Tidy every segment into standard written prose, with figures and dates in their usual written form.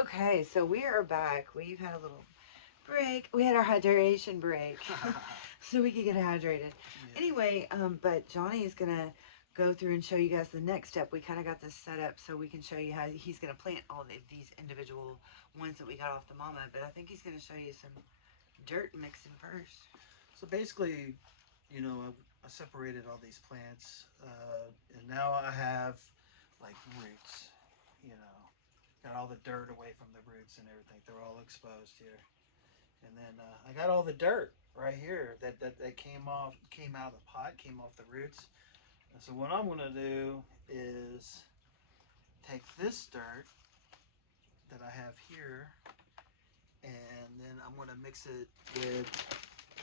Okay, so we are back. We've had a little break. We had our hydration break so we could get hydrated. Yeah. Anyway, but Johnny is gonna go through and show you guys the next step. We kind of got this set up so we can show you how he's gonna plant all these individual ones that we got off the mama. But I think he's gonna show you some dirt mixing first. So basically, I separated all these plants, and now I have like roots. You know, got all the dirt away from the roots and everything. They're all exposed here, and then I got all the dirt right here that came out of the pot, came off the roots. And so what I'm gonna do is take this dirt that I have here, and then I'm gonna mix it with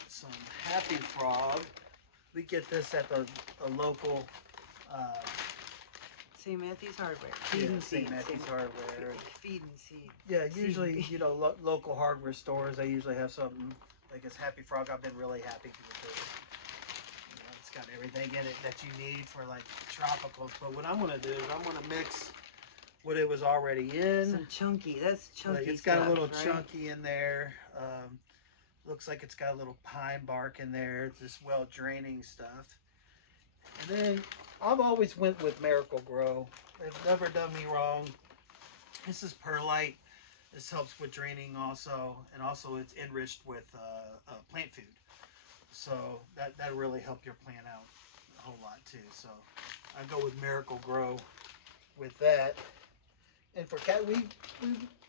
some Happy Frog. We get this at the a local St. Matthew's Hardware. yeah, Feed and St. seed. Matthew's Hardware. Feed and seed. Yeah, Seed. usually local hardware stores, they usually have something like this Happy Frog. I've been really happy with this. It's got everything in it that you need for like tropicals. But what I'm gonna do is I'm gonna mix what it was already in. Some chunky. That's chunky. Like it's got stuff, a little right? chunky in there. Looks like it's got a little pine bark in there. It's just well draining stuff. And then I've always went with Miracle Grow. They've never done me wrong. This is perlite. This helps with draining also, and also it's enriched with plant food. So that really helped your plant out a whole lot too. So I go with Miracle Grow with that. And for we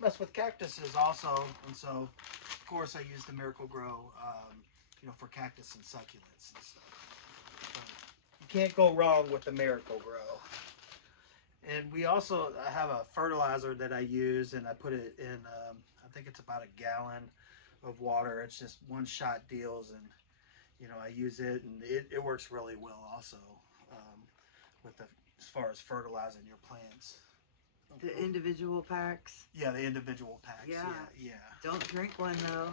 mess with cactuses also, and so of course I use the Miracle Grow, for cactus and succulents and stuff. So you can't go wrong with the Miracle Grow. And I have a fertilizer that I use, and I put it in. I think it's about a gallon of water. It's just one shot deals, and I use it, and it works really well also as far as fertilizing your plants. The individual packs. Yeah, the individual packs. Yeah. Don't drink one though.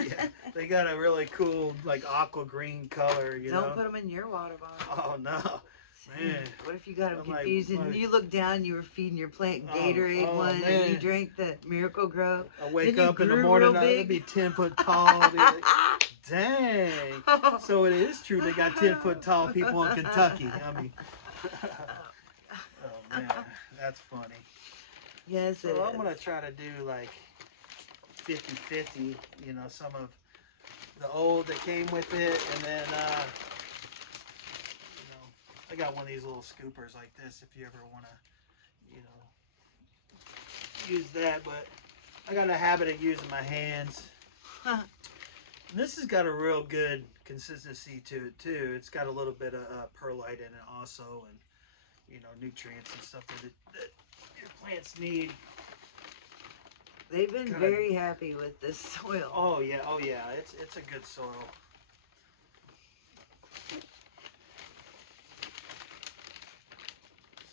Yeah, they got a really cool like aqua green color. Don't put them in your water bottle. Oh no, man. What if you got them I'm confused and you look down, you were feeding your plant Gatorade one, man. and you drank the Miracle Grow. I wake then up in the morning, it'll be 10 foot tall. I'll be like, dang. So it is true. They got 10-foot tall people in Kentucky. I mean, oh man, that's funny. Yes, so I'm gonna try to do like 50-50. Some of the old that came with it, and then I got one of these little scoopers like this if you ever want to, use that. But I got a habit of using my hands. And this has got a real good consistency to it too. It's got a little bit of perlite in it also, and nutrients and stuff that your plants need. They've been very happy with this soil. Oh yeah, it's a good soil.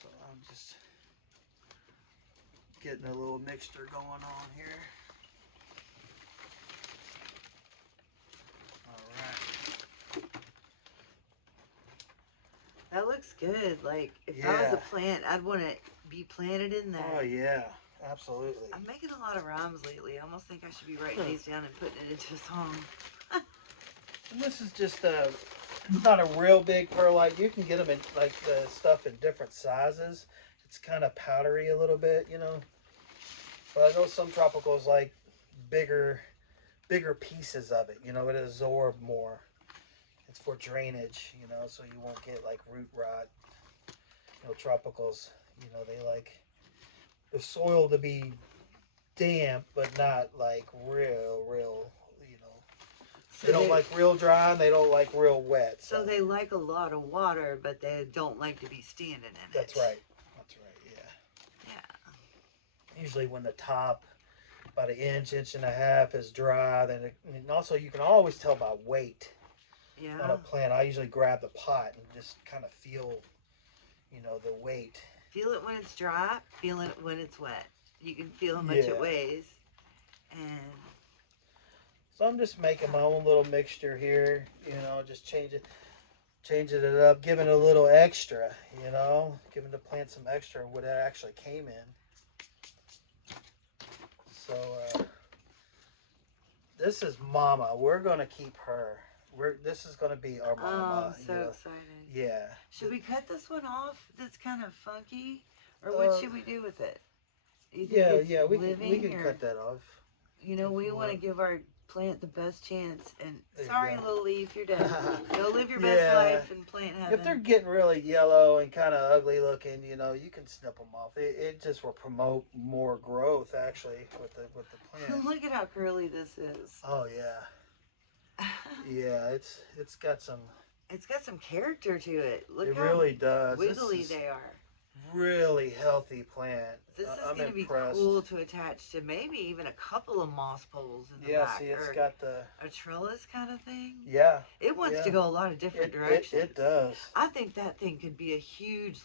So I'm just getting a little mixture going on here. All right. That looks good. Like if I was a plant, I'd want to be planted in there. Oh yeah. Absolutely. I'm making a lot of rhymes lately. I almost think I should be writing these down and putting it into a song. And this is just it's not a real big perlite. You can get them in like the stuff in different sizes. It's kind of powdery a little bit, But I know some tropicals like bigger pieces of it. It absorb more. It's for drainage, so you won't get like root rot. Tropicals, they like the soil to be damp, but not like real, So they don't like real dry, and they don't like real wet. So they like a lot of water, but they don't like to be standing in it. That's right, yeah. Usually when the top, about an inch and a half is dry, and also you can always tell by weight on a plant. I usually grab the pot and just kind of feel, the weight. Feel it when it's dry, feel it when it's wet. You can feel how much it weighs. And so I'm just making my own little mixture here, just changing it up, giving it a little extra, giving the plant some extra of what it actually came in. this is Mama. We're gonna keep her. This is gonna be our Oh, Mama. I'm so excited. Yeah. Should we cut this one off that's kind of funky? Or what should we do with it? You think it's we can or, cut that off. You know, we want to give our plant the best chance. And sorry, little leaf, you're dead. Go live your best life in plant heaven. If they're getting really yellow and kind of ugly looking, you know, you can snip them off. It just will promote more growth actually with the plant. Look at how curly this is. Oh yeah. Yeah, it's got some. It's got some character to it. Look It how really does. wiggly they are. Really healthy plant. This is going to be cool to attach to maybe even a couple of moss poles in the back. See, it's got the a trellis kind of thing. Yeah. It wants to go a lot of different directions. It does. I think that thing could be a huge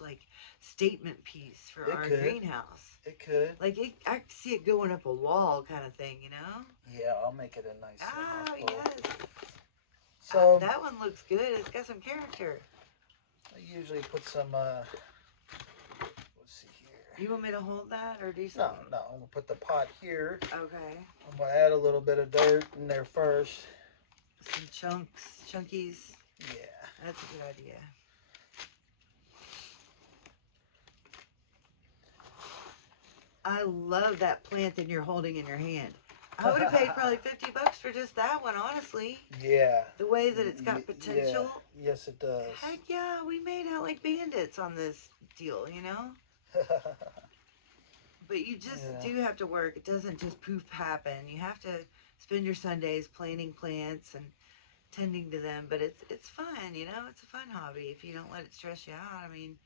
statement piece for our greenhouse. It could. I see it going up a wall kind of thing, you know? Yeah, I'll make it a nice moss pole. Yes. So that one looks good. It's got some character. I usually put some let's see here. You want me to hold that or do something? No, I'm gonna put the pot here. Okay. I'm gonna add a little bit of dirt in there first. Some chunkies. Yeah. That's a good idea. I love that plant that you're holding in your hand. I would have paid probably $50 for just that one, honestly. Yeah. The way that it's got potential. Yeah. Yes, it does. Heck yeah, we made out like bandits on this deal, you know? But you just do have to work. It doesn't just poof happen. You have to spend your Sundays planting plants and tending to them. But it's fun, you know? It's a fun hobby if you don't let it stress you out. I mean,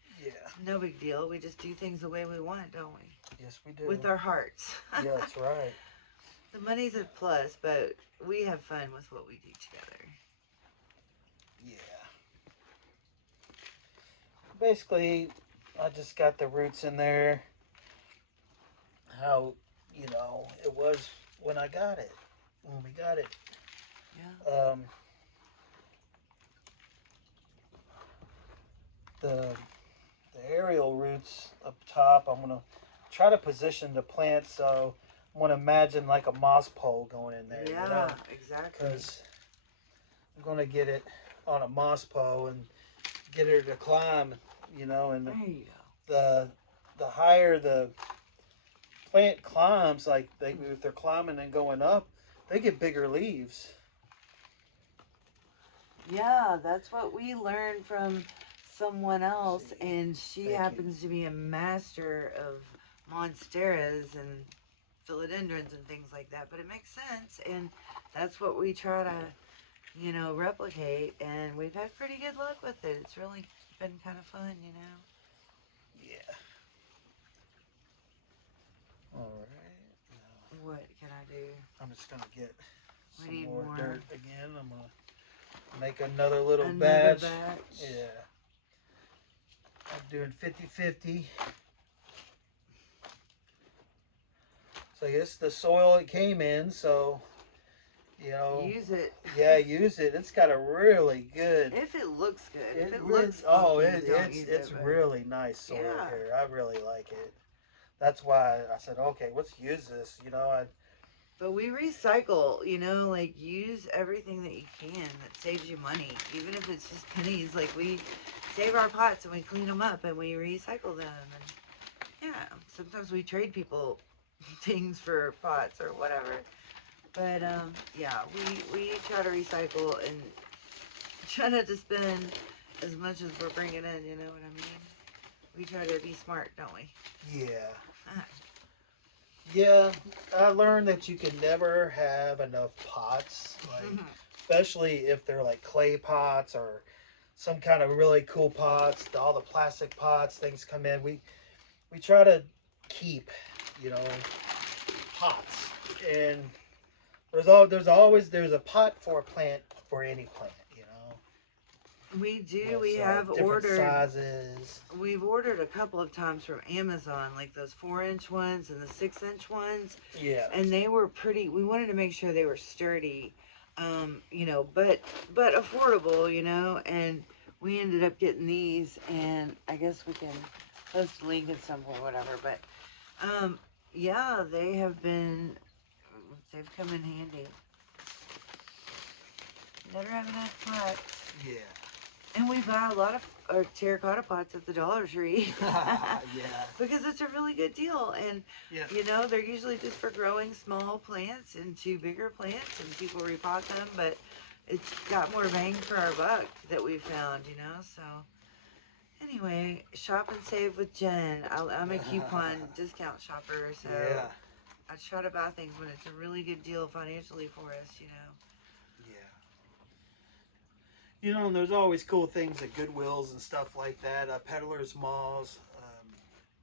no big deal. We just do things the way we want, don't we? Yes, we do. With our hearts. Yeah, that's right. The money's a plus, but we have fun with what we do together. Yeah. Basically, I just got the roots in there. How, you know, it was when I got it. When we got it. Yeah. The aerial roots up top, I'm going to try to position the plant so I want to imagine like a moss pole going in there. Yeah, you know? exactly. Because I'm going to get it on a moss pole and get her to climb, you know. And there you go. The higher the plant climbs, if they're climbing and going up, they get bigger leaves. Yeah, that's what we learned from someone else, and she happens to be a master of monsteras and philodendrons and things like that, but it makes sense, and that's what we try to, you know, replicate, and we've had pretty good luck with it. It's really been kind of fun, you know. Yeah. All right. What can I do? I'm just gonna get We need some more more dirt again. I'm gonna make another little batch. Yeah. I'm doing 50-50. So I guess the soil it came in, so, you know. Use it. Yeah, use it. It's got a really good. If it looks good. It if it really, looks funky, it's really nice soil here. I really like it. That's why I said, okay, let's use this. You know, But we recycle, you know, like use everything that you can that saves you money, even if it's just pennies. Like we save our pots and we clean them up and we recycle them. And yeah, sometimes we trade people things for pots or whatever. But yeah, we try to recycle and try not to spend as much as we're bringing in. You know what I mean? We try to be smart, don't we? Yeah. Yeah, I learned that you can never have enough pots, like, especially if they're like clay pots or some kind of really cool pots. All the plastic pots, things come in. We try to keep, you know, pots, and there's always a pot for a plant for any plant, you know. We do. Yeah, we so have ordered sizes. We've ordered a couple of times from Amazon, like those 4-inch ones and the 6-inch ones. Yeah. And they were pretty. We wanted to make sure they were sturdy, you know, but affordable, you know. And we ended up getting these, and I guess we can post a link at some point, whatever. But yeah, they've come in handy. Never have enough pots. Yeah. And we buy a lot of terracotta pots at the Dollar Tree. Yeah. Because it's a really good deal. And, Yeah. you know, they're usually just for growing small plants into bigger plants, and people repot them. But it's got more bang for our buck that we found, you know. So, anyway, shop and save with Jen. I'm a coupon discount shopper, so Yeah. I try to buy things when it's a really good deal financially for us, you know. Yeah. You know, and there's always cool things at Goodwills and stuff like that. Peddlers malls.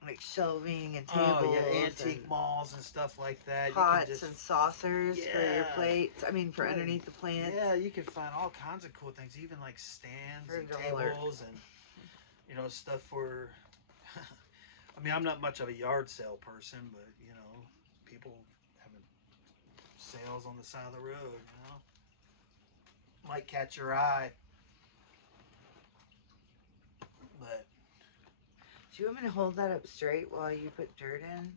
Like shelving and tables. Oh yeah, antique and malls and stuff like that. pots You can just, and saucers for your yeah. plates. I mean, for Yeah. underneath the plants. Yeah, you can find all kinds of cool things, even like stands For and $1. tables and, you know, stuff for. I mean, I'm not much of a yard sale person, but you know, people having sales on the side of the road, you know, might catch your eye. But Do you want me to hold that up straight while you put dirt in?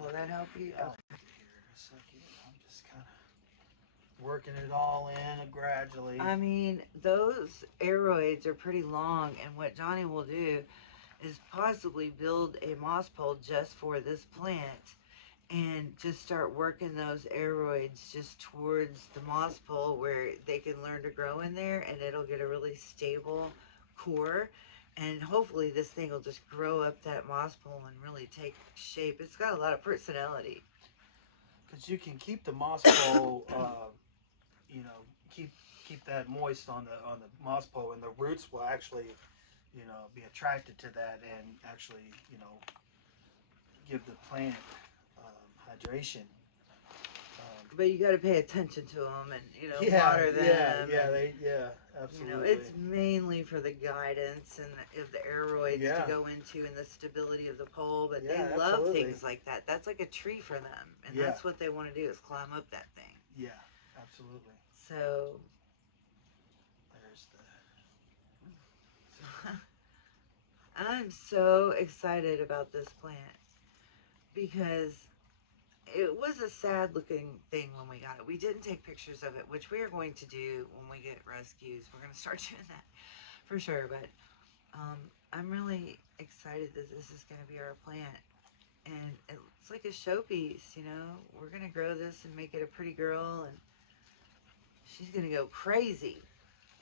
Will that help you? I'll Okay. get here in a second. I'm just kind of working it all in gradually. I mean, those aeroids are pretty long, and what Johnny will do is possibly build a moss pole just for this plant and just start working those aeroids just towards the moss pole where they can learn to grow in there, and it'll get a really stable core. And hopefully this thing will just grow up that moss pole and really take shape. It's got a lot of personality. Because you can keep the moss pole, you know, keep that moist on the moss pole, and the roots will actually, you know, be attracted to that and actually, you know, give the plant hydration. But you got to pay attention to them and, you know, Yeah, water them. yeah, absolutely. You know, it's mainly for the guidance and of the aeroids Yeah. to go into and the stability of the pole. But Yeah, they love absolutely. things like that. That's like a tree for them, and Yeah. that's what they want to do is climb up that thing. Yeah, absolutely. So There's I'm so excited about this plant because it was a sad looking thing when we got it. We didn't take pictures of it, which we are going to do when we get rescues. We're going to start doing that for sure. But I'm really excited that this is going to be our plant. And it's like a showpiece, you know. We're going to grow this and make it a pretty girl, and she's going to go crazy.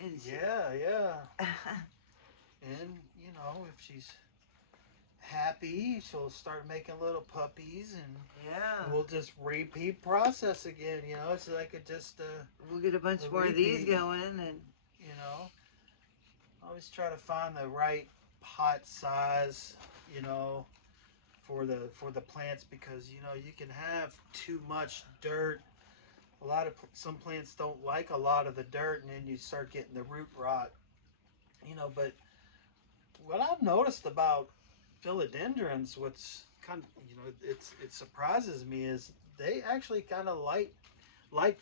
Isn't she? yeah. And, you know, if she's happy, she'll start making little puppies, and Yeah. we'll just repeat process again, you know. It's like it just We'll get a bunch more of these going, and you know, always try to find the right pot size, you know, for the plants, because you know you can have too much dirt. Some plants don't like a lot of the dirt, and then you start getting the root rot, you know. But what I've noticed about philodendrons, what's kind of, you know, it surprises me, is they actually kind of like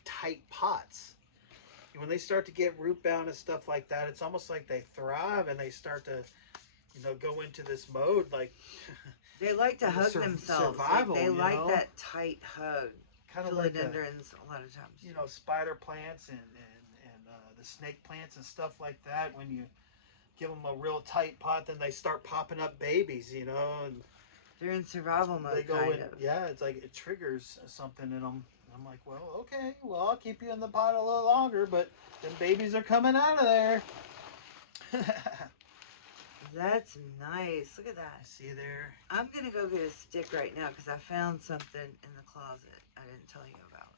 tight pots. When they start to get root bound and stuff like that, it's almost like they thrive and they start to, you know, go into this mode like they like to hug themselves. Survival, like they like know? that tight hug. Kind of like Philodendrons, a lot of times. you know, spider plants and the snake plants and stuff like that. When you give them a real tight pot, then they start popping up babies, you know, and they're in survival mode. they go kind in, of. yeah, it's like it triggers something in them. I'm like, well, okay, well, I'll keep you in the pot a little longer, but then babies are coming out of there. That's nice. Look at that. See there? I'm going to go get a stick right now because I found something in the closet I didn't tell you about.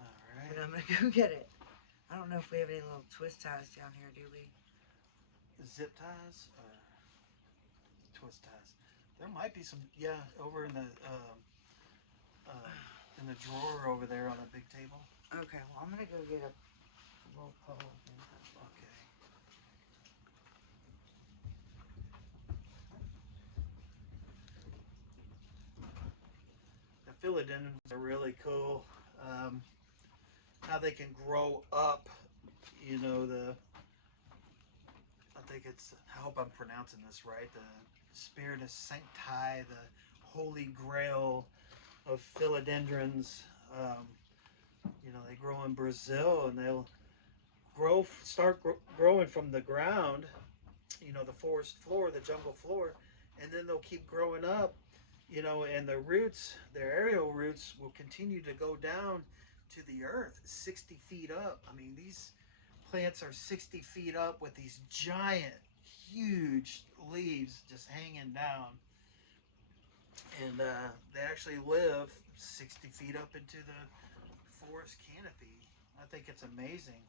All right. But I'm going to go get it. I don't know if we have any little twist ties down here, do we? Zip ties or twist ties? There might be some, yeah, over in the drawer over there on the big table. Okay, well, I'm going to go get a little pole. Okay. The philodendrons are really cool. How they can grow up, you know, I think it's, I hope I'm pronouncing this right, the Spiritus Sancti, the Holy Grail of philodendrons. You know, they grow in Brazil, and growing from the ground, you know, the forest floor, the jungle floor, and then they'll keep growing up, you know, and the roots, their aerial roots, will continue to go down to the earth 60 feet up. I mean, these plants are 60 feet up with these giant, huge leaves just hanging down. And they actually live 60 feet up into the forest canopy. I think it's amazing.